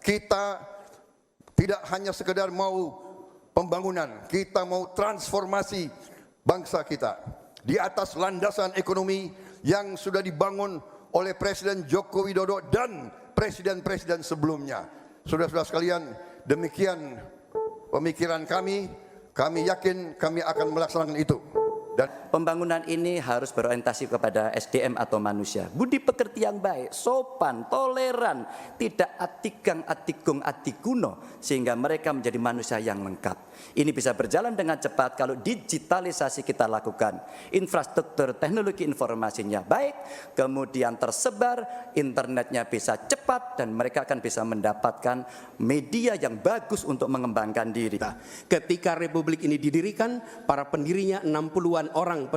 Kita tidak hanya sekedar mau pembangunan, kita mau transformasi bangsa kita di atas landasan ekonomi yang sudah dibangun oleh Presiden Joko Widodo dan presiden-presiden sebelumnya. Saudara-saudara sekalian, demikian pemikiran kami. Kami yakin kami akan melaksanakan itu. Dan pembangunan ini harus berorientasi kepada SDM atau manusia. Budi pekerti yang baik, sopan, toleran, tidak atigang, atigung, atiguno, sehingga mereka menjadi manusia yang lengkap. Ini bisa berjalan dengan cepat kalau digitalisasi kita lakukan. Infrastruktur teknologi informasinya baik, kemudian tersebar, internetnya bisa cepat, dan mereka akan bisa mendapatkan media yang bagus untuk mengembangkan diri. Ketika Republik ini didirikan, para pendirinya 60-an orang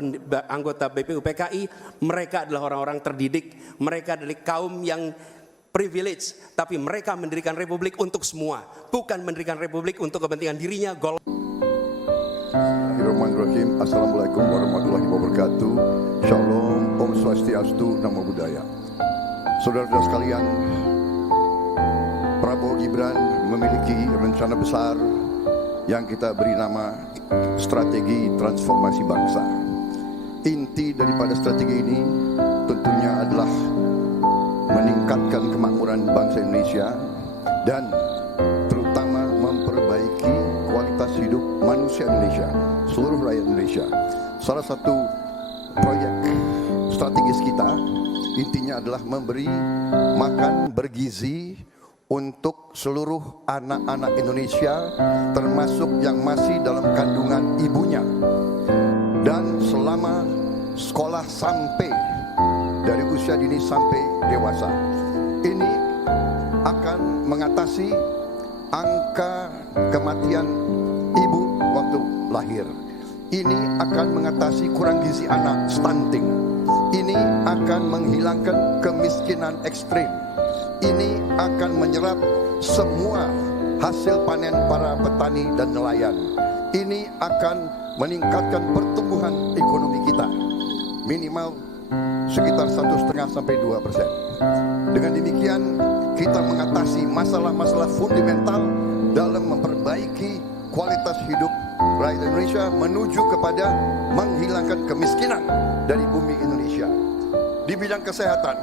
anggota BPUPKI, mereka adalah orang-orang terdidik, mereka adalah kaum yang privilege, tapi mereka mendirikan Republik untuk semua, bukan mendirikan Republik untuk kepentingan dirinya. Bismillahirrahmanirrahim. Assalamualaikum warahmatullahi wabarakatuh. Shalom, Om Swastiastu, Namo Buddhaya. Saudara-saudara sekalian, Prabowo Gibran memiliki rencana besar yang kita beri nama strategi transformasi bangsa. Inti daripada strategi ini tentunya adalah meningkatkan kemakmuran bangsa Indonesia dan terutama memperbaiki kualitas hidup manusia Indonesia, seluruh rakyat Indonesia. Salah satu proyek strategis kita intinya adalah memberi makan bergizi untuk seluruh anak-anak Indonesia, termasuk yang masih dalam kandungan ibunya, dan selama sekolah sampai dari usia dini sampai dewasa. Ini akan mengatasi angka kematian ibu waktu lahir. Ini akan mengatasi kurang gizi anak, stunting. Ini akan menghilangkan kemiskinan ekstrim. Ini akan menyerap semua hasil panen para petani dan nelayan. Ini akan meningkatkan pertumbuhan ekonomi kita minimal sekitar 1,5 sampai 2%. Dengan demikian kita mengatasi masalah-masalah fundamental dalam memperbaiki kualitas hidup rakyat Indonesia menuju kepada menghilangkan kemiskinan dari bumi Indonesia. Di bidang kesehatan,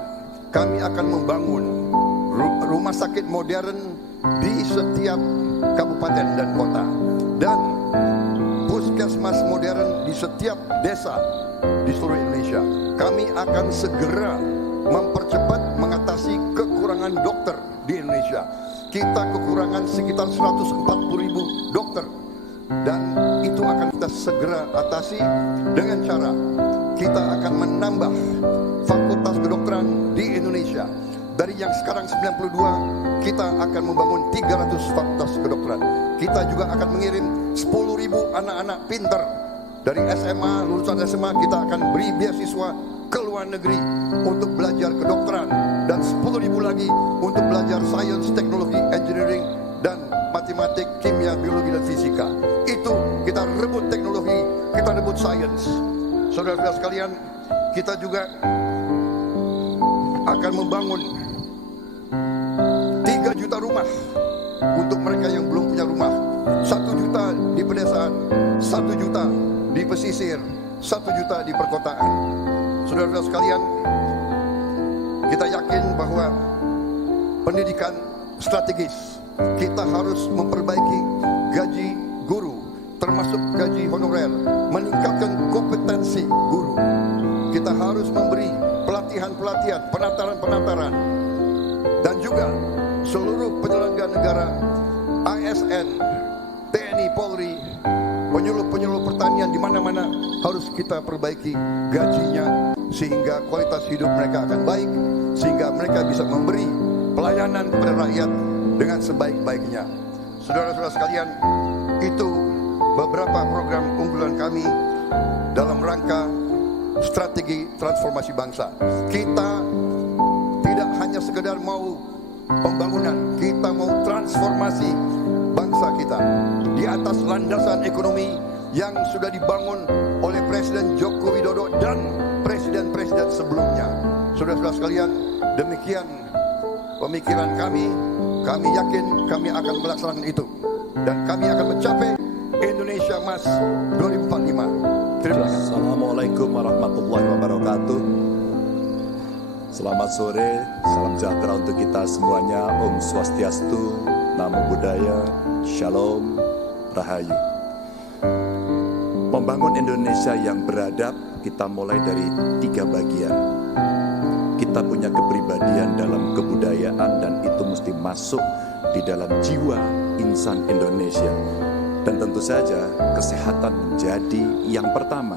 kami akan membangun rumah sakit modern di setiap kabupaten dan kota, dan puskesmas modern di setiap desa di seluruh Indonesia. Kami akan segera mempercepat mengatasi kekurangan dokter di Indonesia. Kita kekurangan sekitar 140.000 dokter, dan itu akan kita segera atasi dengan cara kita akan menambah fakultas kedokteran di Indonesia. Dari yang sekarang 92, kita akan membangun 300 fakultas kedokteran. Kita juga akan mengirim 10.000 anak-anak pinter dari SMA, lulusan SMA. Kita akan beri beasiswa ke luar negeri untuk belajar kedokteran, dan 10.000 lagi untuk belajar sains, teknologi, engineering, dan matematik, kimia, biologi, dan fisika. Itu kita rebut teknologi, kita rebut sains. Saudara-saudara sekalian, kita juga akan membangun 3 juta rumah untuk mereka yang belum punya rumah. 1 juta di pedesaan, 1 juta di pesisir, 1 juta di perkotaan. Saudara-saudara sekalian, kita yakin bahwa pendidikan strategis. Kita harus memperbaiki gaji guru, termasuk gaji honorer, meningkatkan kompetensi guru. Kita harus memberi pelatihan-pelatihan, penataran-penataran, dan juga seluruh penyelenggara negara, ASN, TNI, Polri, penyuluh-penyuluh pertanian di mana-mana harus kita perbaiki gajinya sehingga kualitas hidup mereka akan baik, sehingga mereka bisa memberi pelayanan kepada rakyat dengan sebaik-baiknya. Saudara-saudara sekalian, itu beberapa program unggulan kami dalam rangka strategi transformasi bangsa. Kita tidak hanya sekedar mau pembangunan, kita mau transformasi bangsa kita di atas landasan ekonomi yang sudah dibangun oleh Presiden Joko Widodo dan presiden-presiden sebelumnya. Saudara-saudara sekalian, demikian pemikiran kami. Kami yakin kami akan melaksanakan itu dan kami akan mencapai Indonesia Emas 2045. Terima kasih. Assalamualaikum warahmatullahi wabarakatuh. Selamat sore, salam sejahtera untuk kita semuanya. Om Swastiastu, Namo Buddhaya, Shalom, Rahayu. Membangun Indonesia yang beradab, kita mulai dari 3 bagian. Kita punya kepribadian dalam kebudayaan dan itu mesti masuk di dalam jiwa insan Indonesia. Dan tentu saja kesehatan menjadi yang pertama.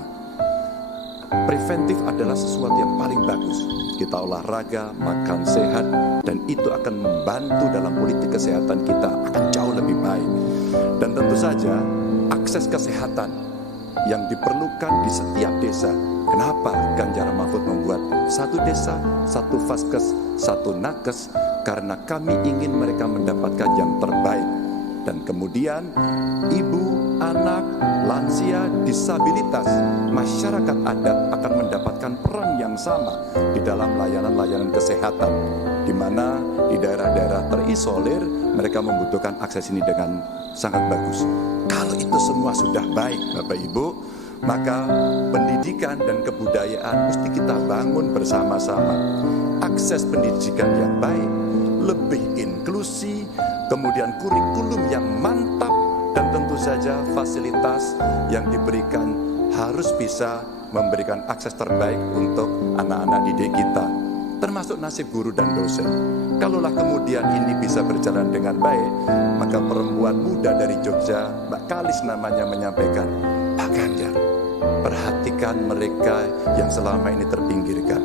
Preventif adalah sesuatu yang paling bagus. Kita olahraga, makan sehat, dan itu akan membantu dalam politik kesehatan kita akan jauh lebih baik. Dan tentu saja akses kesehatan yang diperlukan di setiap desa. Kenapa Ganjar Mahfud membuat 1 desa, 1 vaskes, 1 nakes? Karena kami ingin mereka mendapatkan yang terbaik. Dan kemudian ibu, anak, lansia, disabilitas, masyarakat adat akan mendapatkan peran yang sama di dalam layanan-layanan kesehatan, di mana di daerah-daerah terisolir mereka membutuhkan akses ini dengan sangat bagus. Kalau itu semua sudah baik Bapak Ibu, maka pendidikan dan kebudayaan mesti kita bangun bersama-sama. Akses pendidikan yang baik, lebih inklusi, kemudian kurikulum yang mantap, dan tentu saja fasilitas yang diberikan harus bisa memberikan akses terbaik untuk anak-anak didik kita, termasuk nasib guru dan dosen. Kalaulah kemudian ini bisa berjalan dengan baik, maka perempuan muda dari Jogja, Mbak Kalis namanya, menyampaikan, Pak Ganjar, perhatikan mereka yang selama ini terpinggirkan.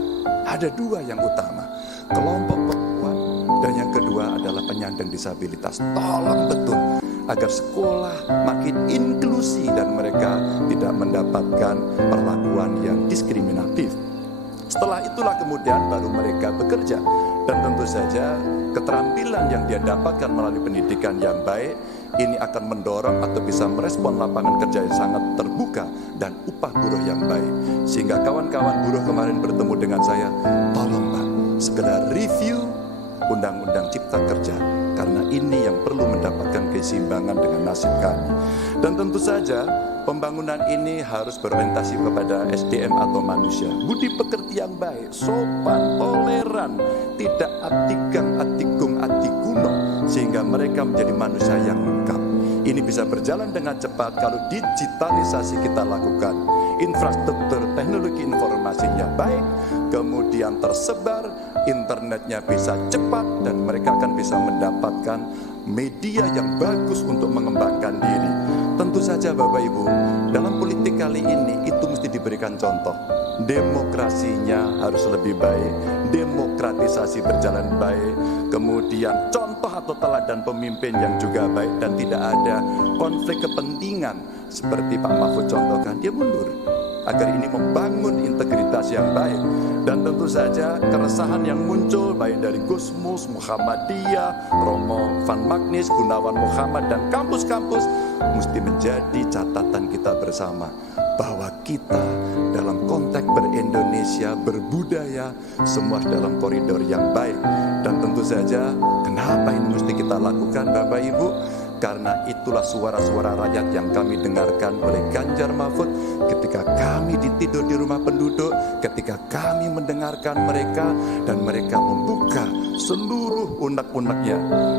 Ada 2 yang utama, kelompok perempuan, dan yang kedua adalah penyandang disabilitas. Tolong betul agar sekolah makin inklusi dan mereka tidak mendapatkan perlakuan yang diskriminatif. Setelah itulah kemudian baru mereka bekerja. Dan tentu saja keterampilan yang dia dapatkan melalui pendidikan yang baik ini akan mendorong atau bisa merespon lapangan kerja yang sangat terbuka dan upah buruh yang baik. Sehingga kawan-kawan buruh kemarin bertemu dengan saya, tolong Pak, segera review Undang-Undang Cipta Kerja, karena ini yang perlu mendapatkan keseimbangan dengan nasib kami. Dan tentu saja pembangunan ini harus berorientasi kepada SDM atau manusia, budi pekerti yang baik, sopan, toleran, tidak atikang, atikung, atikuno, sehingga mereka menjadi manusia yang lengkap. Ini bisa berjalan dengan cepat kalau digitalisasi kita lakukan, infrastruktur teknologi informasinya baik, kemudian tersebar, internetnya bisa cepat, dan mereka akan bisa mendapatkan media yang bagus untuk mengembangkan diri. Tentu saja Bapak Ibu, dalam politik kali ini itu mesti diberikan contoh. Demokrasinya harus lebih baik, demokratisasi berjalan baik, kemudian contoh atau teladan pemimpin yang juga baik, dan tidak ada konflik kepentingan seperti Pak Mahfud contohkan, dia mundur agar ini membangun integritas yang baik. Dan tentu saja keresahan yang muncul baik dari Gusmus, Muhammadiyah, Romo Van Magnis, Gunawan Muhammad, dan kampus-kampus mesti menjadi catatan kita bersama bahwa kita dalam konteks ber-Indonesia, berbudaya, semua dalam koridor yang baik. Dan tentu saja kenapa ini mesti kita lakukan Bapak Ibu? Karena itulah suara-suara rakyat yang kami dengarkan oleh Ganjar Mahfud ketika kami tidur di rumah penduduk, ketika kami mendengarkan mereka dan mereka membuka seluruh unek-uneknya.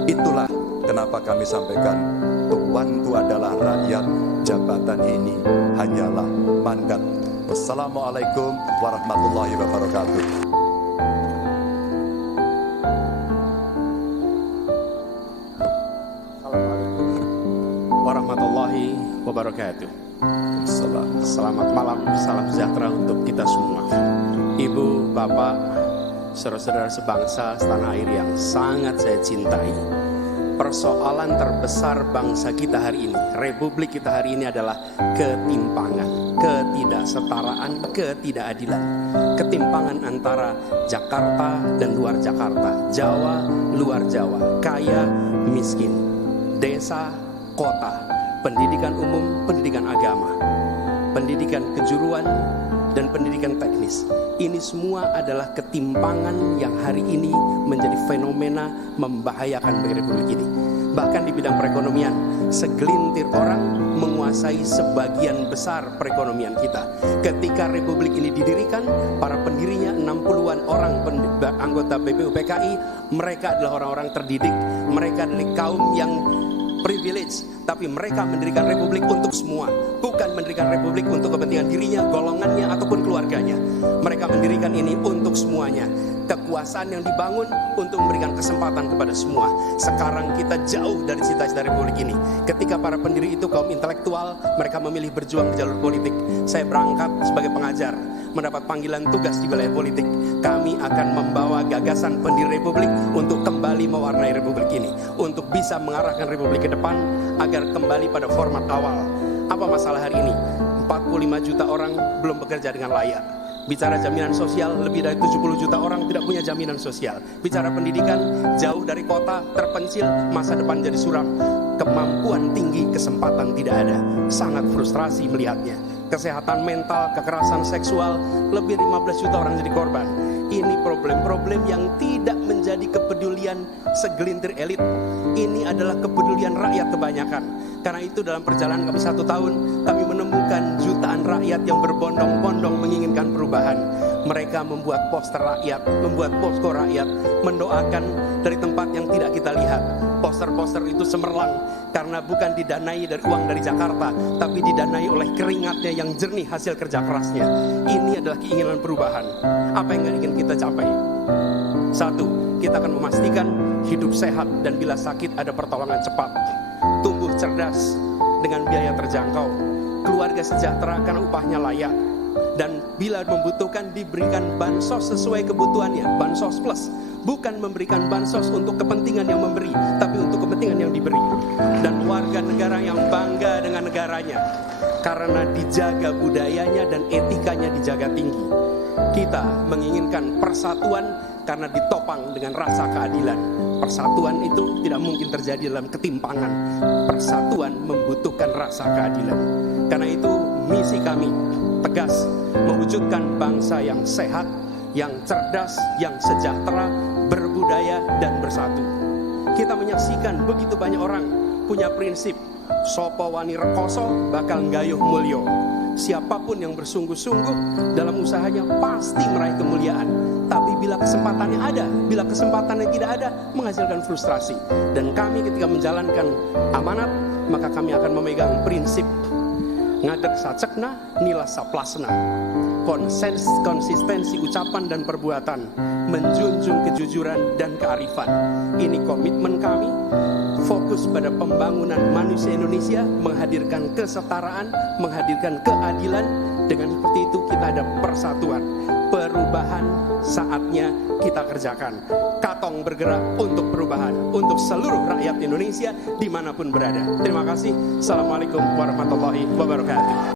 Itulah kenapa kami sampaikan, tuanku adalah rakyat, jabatan ini hanyalah mandat. Wassalamualaikum warahmatullahi wabarakatuh. Warahmatullahi wabarakatuh. Selamat malam, salam sejahtera untuk kita semua. Ibu, bapak, saudara-saudara sebangsa setanah air yang sangat saya cintai. Persoalan terbesar bangsa kita hari ini, republik kita hari ini adalah ketimpangan, ketidaksetaraan, ketidakadilan. Ketimpangan antara Jakarta dan luar Jakarta, Jawa, luar Jawa, kaya, miskin, desa, kota, pendidikan umum, pendidikan agama, pendidikan kejuruan, dan pendidikan teknis. Ini semua adalah ketimpangan yang hari ini menjadi fenomena membahayakan bagi Republik ini. Bahkan di bidang perekonomian, segelintir orang menguasai sebagian besar perekonomian kita. Ketika Republik ini didirikan, para pendirinya 60-an orang anggota BPUPKI, mereka adalah orang-orang terdidik, mereka adalah kaum yang privilege, tapi mereka mendirikan Republik untuk semua, bukan mendirikan Republik untuk kepentingan dirinya, golongannya, ataupun keluarganya. Mereka mendirikan ini untuk semuanya. Kekuasaan yang dibangun untuk memberikan kesempatan kepada semua. Sekarang kita jauh dari cita-cita Republik ini. Ketika para pendiri itu kaum intelektual, mereka memilih berjuang ke jalur politik. Saya berangkat sebagai pengajar, mendapat panggilan tugas di wilayah politik. Kami akan membawa gagasan pendiri Republik untuk kembali mewarnai Republik ini, untuk bisa mengarahkan Republik ke depan agar kembali pada format awal. Apa masalah hari ini? 45 juta orang belum bekerja dengan layak. Bicara jaminan sosial, lebih dari 70 juta orang tidak punya jaminan sosial. Bicara pendidikan, jauh dari kota, terpencil, masa depan jadi suram. Kemampuan tinggi, kesempatan tidak ada. Sangat frustrasi melihatnya. Kesehatan mental, kekerasan seksual, lebih 15 juta orang jadi korban. Ini problem-problem yang tidak menjadi kepedulian segelintir elit. Ini adalah kepedulian rakyat kebanyakan. Karena itu dalam perjalanan kami 1 tahun, kami menemukan jutaan rakyat yang berbondong-bondong menginginkan perubahan. Mereka membuat poster rakyat, membuat posko rakyat, mendoakan dari tempat yang tidak kita lihat. Poster-poster itu cemerlang karena bukan didanai dari uang dari Jakarta, tapi didanai oleh keringatnya yang jernih hasil kerja kerasnya. Ini adalah keinginan perubahan. Apa yang ingin kita capai? 1, kita akan memastikan hidup sehat dan bila sakit ada pertolongan cepat. Tumbuh cerdas dengan biaya terjangkau. Keluarga sejahtera karena upahnya layak. Dan bila membutuhkan diberikan bansos sesuai kebutuhannya, bansos plus. Bukan memberikan bansos untuk kepentingan yang memberi, tapi untuk kepentingan yang diberi. Dan warga negara yang bangga dengan negaranya karena dijaga budayanya dan etikanya dijaga tinggi. Kita menginginkan persatuan karena ditopang dengan rasa keadilan. Persatuan itu tidak mungkin terjadi dalam ketimpangan. Persatuan membutuhkan rasa keadilan. Karena itu misi kami tegas mewujudkan bangsa yang sehat, yang cerdas, yang sejahtera, berbudaya dan bersatu. Kita menyaksikan begitu banyak orang punya prinsip sopo wani rekoso bakal nggayuh mulyo. Siapapun yang bersungguh-sungguh dalam usahanya pasti meraih kemuliaan. Tapi bila kesempatannya ada, bila kesempatannya tidak ada, menghasilkan frustrasi. Dan kami ketika menjalankan amanat, maka kami akan memegang prinsip ngadeg sacekna, nila saplasna. Konsistensi ucapan dan perbuatan, menjunjung kejujuran dan kearifan. Ini komitmen kami, fokus pada pembangunan manusia Indonesia, menghadirkan kesetaraan, menghadirkan keadilan. Dengan seperti itu kita ada persatuan. Perubahan saatnya kita kerjakan. Katong bergerak untuk perubahan, untuk seluruh rakyat Indonesia dimanapun berada. Terima kasih. Assalamualaikum warahmatullahi wabarakatuh.